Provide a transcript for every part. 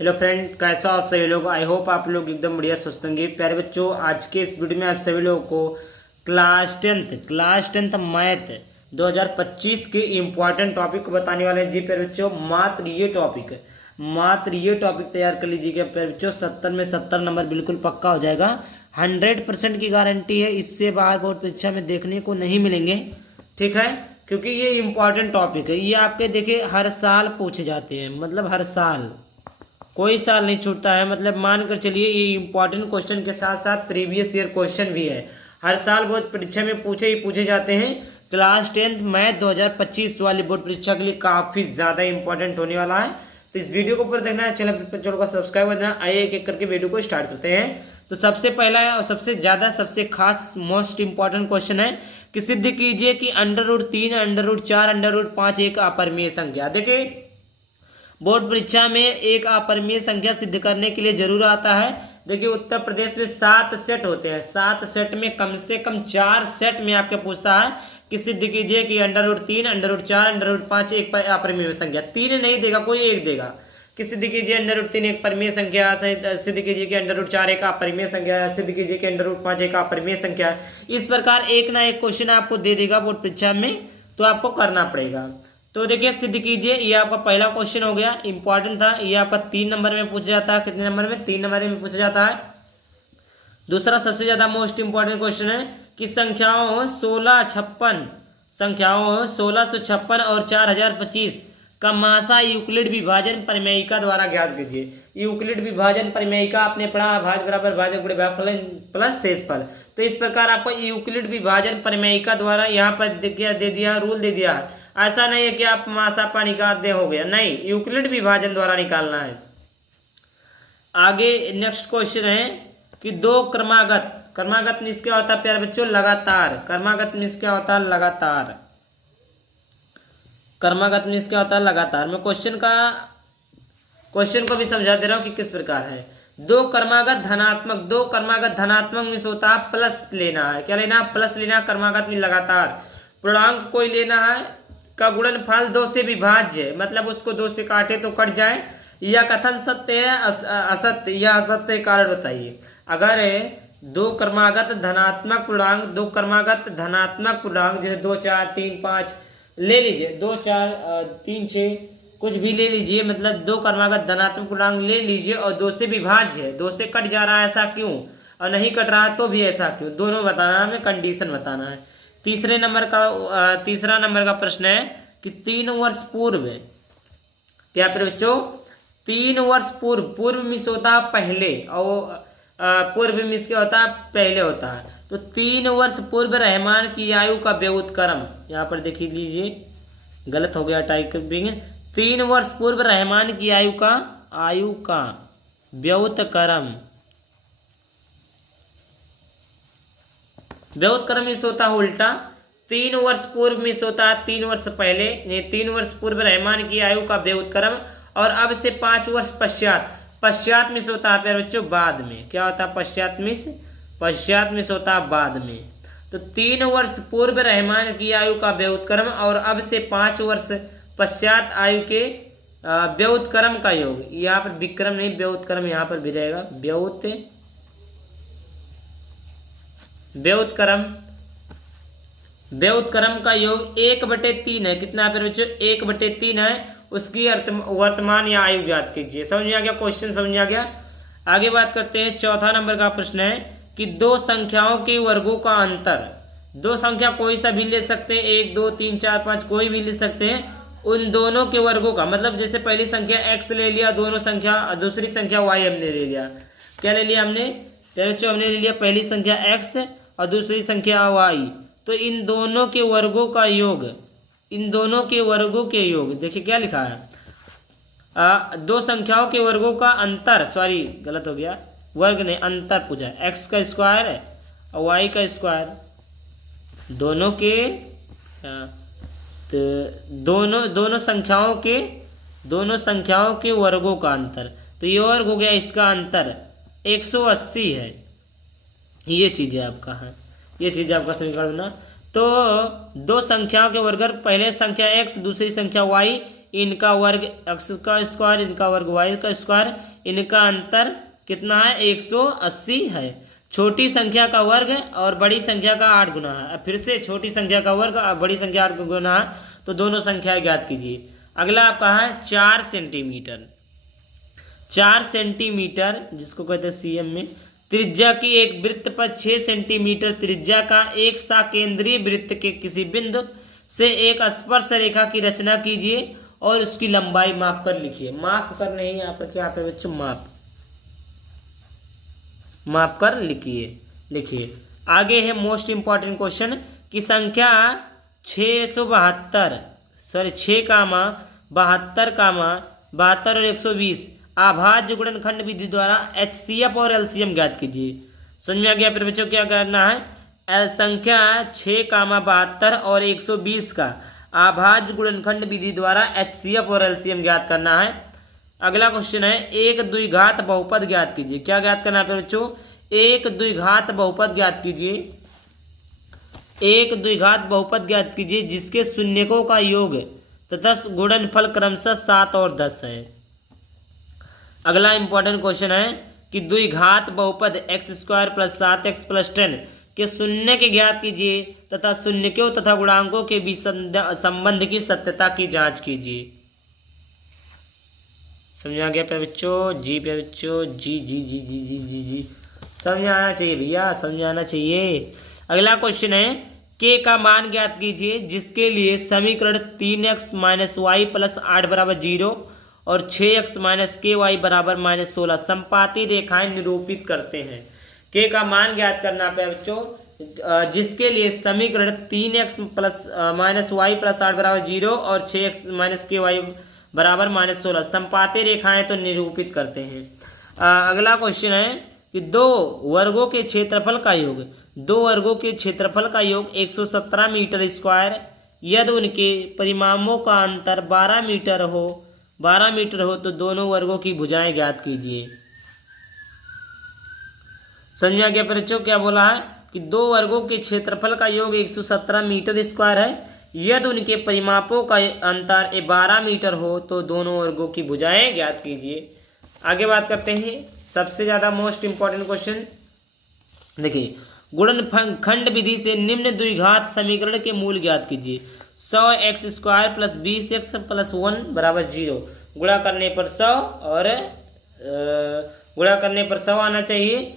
Hello friend, कैसा हो आप सभी लोग। आई होप आप लोग एकदम बढ़िया स्वस्थ होंगे। प्यारे बच्चों, आज के इस वीडियो में आप सभी लोगों को क्लास टेंथ मैथ 2025 के इम्पॉर्टेंट टॉपिक को बताने वाले हैं। जी प्यारे बच्चों, मात्र ये टॉपिक तैयार कर लीजिएगा प्यारे बच्चों। 70 में 70 नंबर बिल्कुल पक्का हो जाएगा। 100% की गारंटी है। इससे बाहर बोर्ड परीक्षा में देखने को नहीं मिलेंगे, ठीक है, क्योंकि ये इम्पॉर्टेंट टॉपिक है। ये आपके देखिए हर साल पूछे जाते हैं, मतलब हर साल, कोई साल नहीं छूटता है। मतलब मान कर चलिए ये इंपॉर्टेंट क्वेश्चन के साथ साथ प्रीवियस ईयर क्वेश्चन भी है। हर साल बोर्ड परीक्षा में पूछे जाते हैं। क्लास 10th मैथ 2025 वाली बोर्ड परीक्षा के लिए काफ़ी ज़्यादा इंपॉर्टेंट होने वाला है। तो इस वीडियो को ऊपर देखना है, चैनल को सब्सक्राइब कर देना। आइए एक एक करके वीडियो को स्टार्ट करते हैं। तो सबसे पहला है और सबसे खास मोस्ट इंपॉर्टेंट क्वेश्चन है कि सिद्ध कीजिए कि √3, √4, √5 एक अपरिमेय संख्या। देखिए बोर्ड परीक्षा में एक अपरिमेय संख्या सिद्ध करने के लिए जरूर आता है। देखिए उत्तर प्रदेश में 7 सेट होते हैं। 7 सेट में कम से कम 4 सेट में आपके पूछता है कि सिद्ध कीजिए कि √3, √4, √5 एक अपरिमेय संख्या। 3 नहीं देगा, कोई एक देगा कि सिद्ध कीजिए √3 एक परिमेय संख्या, सिद्ध कीजिए कि √4 एक अपरिमेय संख्या, सिद्ध कीजिए कि √5 एक अपरिमेय संख्या। इस प्रकार एक ना एक क्वेश्चन आपको दे देगा बोर्ड परीक्षा में, तो आपको करना पड़ेगा। तो देखिए सिद्ध कीजिए, ये आपका पहला क्वेश्चन हो गया, इंपॉर्टेंट था। ये आपका 3 नंबर में पूछा जाता है। कितने नंबर में? 3 नंबर में पूछा जाता है। दूसरा सबसे ज्यादा मोस्ट इंपॉर्टेंट क्वेश्चन है कि संख्याओं 1656 और 4025 का मासा यूक्लिड विभाजन परिमेयिका द्वारा ज्ञात कीजिए। यूक्लिड विभाजन परिमेयिका आपने पढ़ा, भाज्य बराबर भाजक गुणे भागफल प्लस शेषफल। तो इस प्रकार आपको यूक्लिड विभाजन परिमेयिका द्वारा यहाँ पर दे दिया, रूल दे दिया है। ऐसा नहीं है कि आप मासापा निकाल दे हो गया, नहीं, यूक्लिड विभाजन द्वारा निकालना है। आगे नेक्स्ट क्वेश्चन है कि दो क्रमागत मीन्स क्या होता है प्यारे बच्चों? लगातार। क्रमागत मीन्स क्या होता है? लगातार। क्रमागत मीन्स क्या होता है? लगातार। मैं क्वेश्चन को भी समझा दे रहा हूं कि किस प्रकार है। दो क्रमागत धनात्मक मीन्स होता है प्लस लेना है। क्या लेना? प्लस लेना। क्रमागत मीन्स लगातार। पूर्णांक कोई लेना है का गुणनफल 2 से विभाज्य, मतलब उसको 2 से काटे तो कट जाए। यह कथन सत्य है असत्य? यह असत्य, कारण बताइए। अगर दो क्रमागत धनात्मक पूर्णांक जैसे 2, 4, 3, 5 ले लीजिए, 2, 4, 3, 6 कुछ भी ले लीजिए, मतलब दो क्रमागत धनात्मक पूर्णांक ले लीजिए और 2 से विभाज्य है, 2 से कट जा रहा है, ऐसा क्यों? और नहीं कट रहा है तो भी ऐसा क्यों? दोनों बताना है, हमें कंडीशन बताना है। तीसरा नंबर का प्रश्न है कि 3 वर्ष पूर्व, क्या फिर बच्चों? 3 वर्ष पूर्व मिस होता है पहले, और पूर्व मिस क्या होता है? पहले होता है। तो 3 वर्ष पूर्व रहमान की आयु का व्युत्क्रम, यहाँ पर देख लीजिए, गलत हो गया टाइपिंग। 3 वर्ष पूर्व रहमान की आयु का व्युत्क्रम मिस होता है उल्टा। 3 वर्ष पूर्व मिस होता है 3 वर्ष पहले, 3 वर्ष पूर्व रहमान की आयु का व्युत्क्रम, और अब से 5 वर्ष पश्चात मिस होता है प्यारे बच्चों बाद में। क्या होता है? पश्चात मिस होता है बाद में। तो 3 वर्ष पूर्व रहमान की आयु का व्युत्क्रम और अब से 5 वर्ष पश्चात आयु के व्युत्क्रम का योग। यहाँ पर विक्रम नहीं, व्युत्क्रम यहाँ पर भी रहेगा। व्युत्क्रम का योग 1/3 है। कितना है बच्चों? 1/3 है। उसकी वर्तमान या आयु ज्ञात कीजिए। समझ में आ गया? क्वेश्चन समझ में आ गया? आगे बात करते हैं। चौथा नंबर का प्रश्न है कि दो संख्याओं के वर्गों का अंतर। दो संख्या कोई सा भी ले सकते हैं, 1, 2, 3, 4, 5 कोई भी ले सकते हैं। उन दोनों के वर्गों का मतलब, जैसे पहली संख्या x ले लिया, दूसरी संख्या y हमने ले लिया। क्या ले लिया हमने? हमने ले लिया पहली संख्या x और दूसरी संख्या y। तो इन दोनों के वर्गों के योग, देखिए क्या लिखा है, दो संख्याओं के वर्गों का अंतर, सॉरी गलत हो गया, वर्ग नहीं अंतर पूछा, x का स्क्वायर है और y का स्क्वायर, दोनों के दोनों संख्याओं के वर्गों का अंतर। तो ये वर्ग हो गया, इसका अंतर 180 है। ये चीज़ है आपका, है ये चीज़ आपका समीकरण ना। तो दो संख्याओं के वर्ग, पहले संख्या x दूसरी संख्या y, इनका वर्ग x का स्क्वायर, इनका वर्ग y का स्क्वायर, इनका अंतर कितना है 180 है। छोटी संख्या का वर्ग और बड़ी संख्या का 8 गुना है। अब फिर से छोटी संख्या का वर्ग और बड़ी संख्या 8 गुना है, तो दोनों संख्याएं ज्ञात कीजिए। अगला आपका है 4 सेंटीमीटर। 4 सेंटीमीटर जिसको कहते हैं सीएम में, त्रिज्या की एक वृत्त पर 6 सेंटीमीटर त्रिज्या का एक सकेंद्रीय वृत्त के किसी बिंदु से एक स्पर्श रेखा की रचना कीजिए और उसकी लंबाई माप कर लिखिए। माप कर नहीं, यहाँ पर क्या आता है बच्चों, माप कर लिखिए। आगे है मोस्ट इंपॉर्टेंट क्वेश्चन की संख्या 6 और 120 आभाज्य गुणनखंड विधि द्वारा HCF और LCM ज्ञात कीजिए। समझ में आ गया फिर बच्चों क्या करना है। संख्या 6, 72 और 120 का आभाज्य गुणनखंड विधि द्वारा HCF और LCM ज्ञात करना है। अगला क्वेश्चन है एक द्विघात बहुपद ज्ञात कीजिए। क्या ज्ञात करना है बच्चों, एक द्विघात बहुपद ज्ञात कीजिए। एक द्विघात बहुपद ज्ञात कीजिए जिसके शून्यकों का योग तथा गुणनफल क्रमशः 7 और 10 है। अगला इंपॉर्टेंट क्वेश्चन है कि द्विघात बहुपद x² + 7x + 10 के शून्य के ज्ञात कीजिए तथा शून्यकों तथा गुणांकों के बीच संबंध की सत्यता की जांच कीजिए। समझ आ गया पे बच्चों? जी पे बच्चों, जी जी जी जी जी जी जी समझ आना चाहिए भैया, समझ आना चाहिए। अगला क्वेश्चन है k का मान ज्ञात कीजिए जिसके लिए समीकरण 3x - y + 8 = 0 और 6x - ky = -16 संपाती रेखाएं निरूपित करते हैं। k का मान ज्ञात करना पे बच्चों जिसके लिए समीकरण 3x - y + 8 = 0 और 6x - ky = -16 संपाती रेखाएं तो निरूपित करते हैं। अगला क्वेश्चन है कि दो वर्गों के क्षेत्रफल का योग 117 मीटर स्क्वायर यदि उनके परिमाणों का अंतर 12 मीटर हो तो दोनों वर्गों की भुजाएं ज्ञात कीजिए। समझ में आ गया बच्चों क्या बोला है कि दो वर्गों के क्षेत्रफल का योग 117 मीटर स्क्वायर है यदि उनके परिमापों का अंतर 12 मीटर हो तो दोनों वर्गों की भुजाएं ज्ञात कीजिए। आगे बात करते हैं सबसे ज्यादा मोस्ट इंपॉर्टेंट क्वेश्चन। देखिए गुणनखंड विधि से निम्न द्विघात समीकरण के मूल ज्ञात कीजिए। 100x² + 20x + 1 = 0। गुणा करने पर 100 आना चाहिए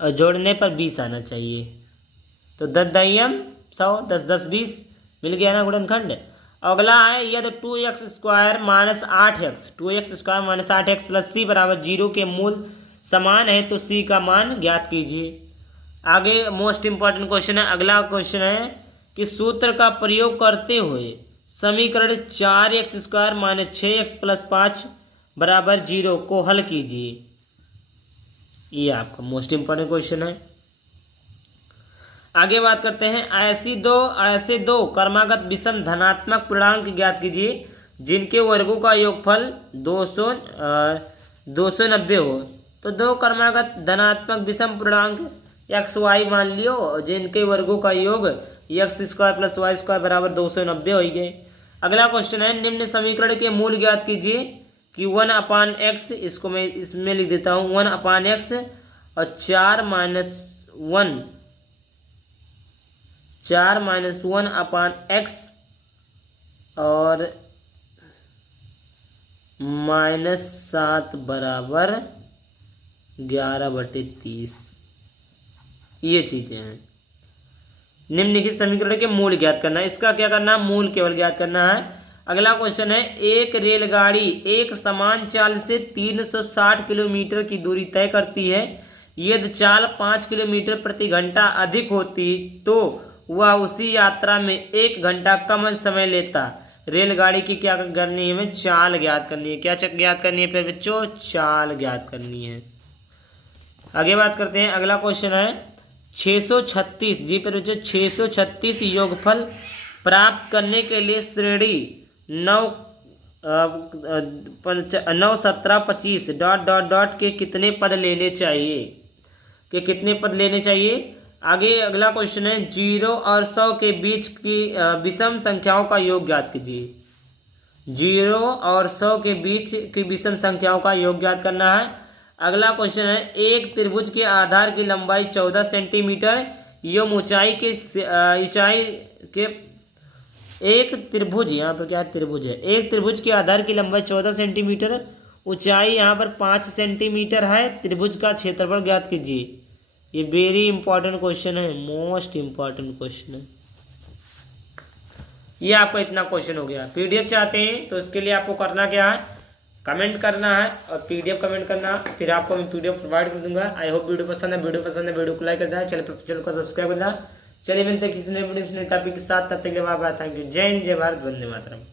और जोड़ने पर 20 आना चाहिए। तो 10 दाइयम 100, 10 10 20 मिल गया ना गुणनखंड। अगला है यदि 2x² - 8x + c = 0 के मूल समान है तो c का मान ज्ञात कीजिए। आगे मोस्ट इंपॉर्टेंट क्वेश्चन है। अगला क्वेश्चन है कि सूत्र का प्रयोग करते हुए समीकरण 4x² - 6x + 5 = 0 को हल कीजिए। ये आपका मोस्ट इंपॉर्टेंट क्वेश्चन है। आगे बात करते हैं ऐसे दो क्रमागत विषम धनात्मक पूर्णांक ज्ञात कीजिए जिनके वर्गों का योगफल 290 हो। तो दो क्रमागत धनात्मक विषम पूर्णांक x y मान लियो जिनके वर्गों का योग x² + y² = 290 हो गए। अगला क्वेश्चन है निम्न समीकरण के मूल ज्ञात कीजिए कि 1/x, इसको मैं इसमें लिख देता हूँ 1/x और 4 - 1/x और -7 = 11/30। ये चीजें हैं। निम्नलिखित समीकरण के मूल ज्ञात करना है। इसका क्या करना है, मूल केवल ज्ञात करना है। अगला क्वेश्चन है एक रेलगाड़ी एक समान चाल से 360 किलोमीटर की दूरी तय करती है। यदि चाल 5 किलोमीटर प्रति घंटा अधिक होती तो वह उसी यात्रा में 1 घंटा कम समय लेता। रेलगाड़ी की क्या करनी है, हमें चाल ज्ञात करनी है। क्या ज्ञात करनी है फिर बच्चों, चाल ज्ञात करनी है। आगे बात करते हैं। अगला क्वेश्चन है 636 जी पर बच्चों 636 योगफल प्राप्त करने के लिए श्रेणी 9 17 25 ... के कितने पद लेने चाहिए। आगे अगला क्वेश्चन है 0 और 100 के बीच की विषम संख्याओं का योग ज्ञात कीजिए। 0 और 100 के बीच की विषम संख्याओं का योग ज्ञात करना है। अगला क्वेश्चन है, एक त्रिभुज के आधार की लंबाई 14 सेंटीमीटर एवं ऊंचाई के एक त्रिभुज, यहाँ पर क्या त्रिभुज है, एक त्रिभुज के आधार की लंबाई 14 सेंटीमीटर, ऊंचाई यहाँ पर 5 सेंटीमीटर है। त्रिभुज का क्षेत्रफल ज्ञात कीजिए। ये वेरी इंपॉर्टेंट क्वेश्चन है, मोस्ट इंपॉर्टेंट क्वेश्चन है। ये आपका इतना क्वेश्चन हो गया। पीडीएफ चाहते हैं तो उसके लिए आपको करना क्या है, कमेंट करना है और पीडीएफ कमेंट करना, फिर आपको मैं पीडीएफ प्रोवाइड कर दूंगा। आई होप वीडियो पसंद है, वीडियो को लाइक कर देना, चैनल को सब्सक्राइब कर देना। चलिए मिलते हैं किसी नए वीडियो टॉपिक के साथ, तब तक के लिए बाय बाय, थैंक यू। जय हिंद, जय भारत, वंदे मातरम।